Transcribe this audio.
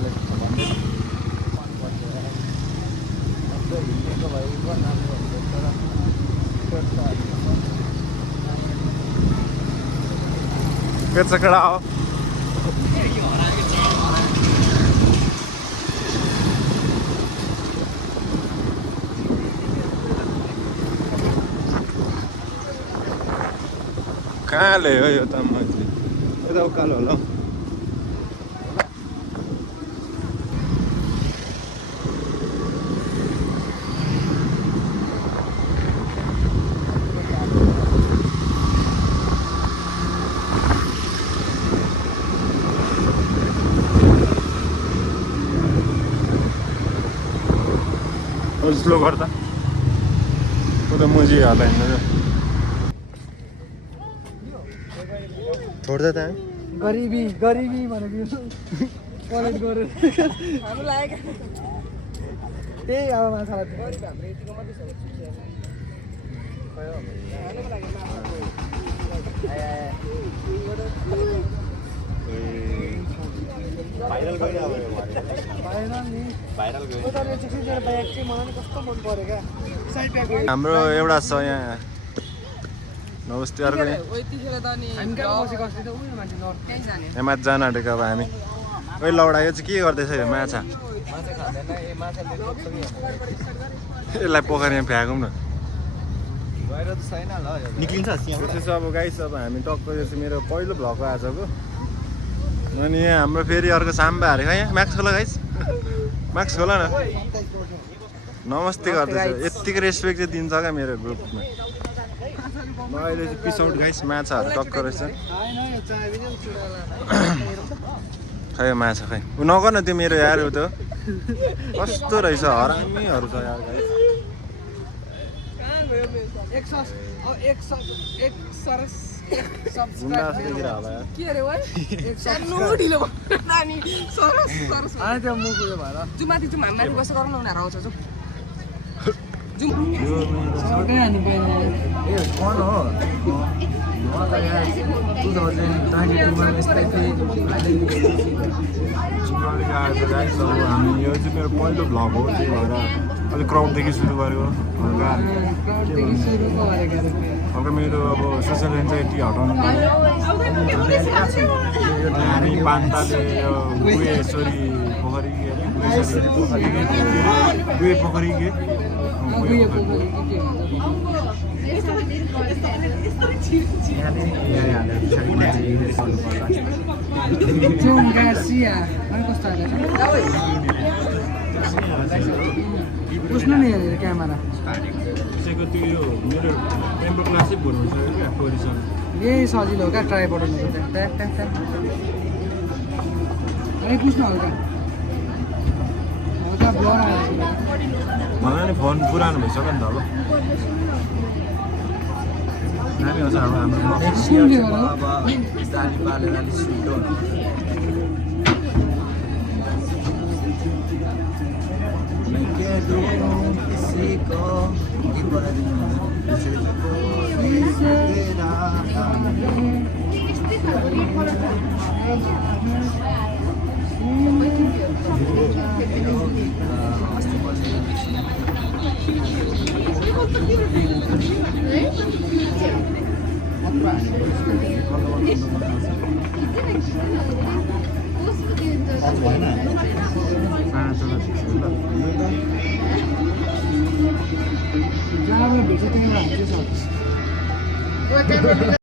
उनीहरूले भन्दै हिँडेको भएको राम्रो हुन्छ तर कैसा खड़ा हो कहाँ ल्यायो यो त मान्छे यता उकालो होला हौ स्लो गर्दा उता मुजी हाल्दा हिँड्नु छोड्दा त गरिबी गरिबी भनेको कलेक्ट गरेर त्यही अब माछालाई भाइरल गयो अब हाम्रो एउटा छ यहाँ नमस्ते अर्को यहाँ जान आँटेको अब हामी ओइ लौडा यो चाहिँ के गर्दैछ यो माछा यसलाई पोखरीमा फ्याँकौँ न निक्लिन्छ अब गाइस अब हामी टक्क यो चाहिँ मेरो पहिलो भ्लग हो आजको अनि यहाँ हाम्रो फेरि अर्को साम्बा हारेको यहाँ म्याक्स खोला गाइस म्याक्स खोला न नमस्ते गर्दैछ यत्तिकै रेस्पेक्ट चाहिँ दिन्छ क्या मेरो ग्रुपमा म अहिले चाहिँ पिस आउट गाइस माछाहरू टक्क रहेछ खै माछा खै ऊ नगर न त्यो मेरो यार उ त कस्तो रहेछ हरामीहरू छ यार गाइस हामी यो चाहिँ मेरो पहिलो भ्लग हो त्यही भएर अलिक क्राउडदेखि सुरु गरेको हल्का मेरो अब सोसियल एन्जाइटी हटाउनु हामी पान्ताले गुहेश्वरी पोखरी गुहे पोखरी के पुस्नु नि हेरेर क्यामेरा त्यसैको त्यो मेरो टेम्पो क्लासै भुलाउँछ क्या पोजिसन यही सजिलो हो क्या ट्राइपड अनि पुस्नु हल्का हल्का ब्लर आएको मलाई नि फोन पुरानो भइसक्यो नि त अब हामी आउँछ अब हाम्रो भेट्छ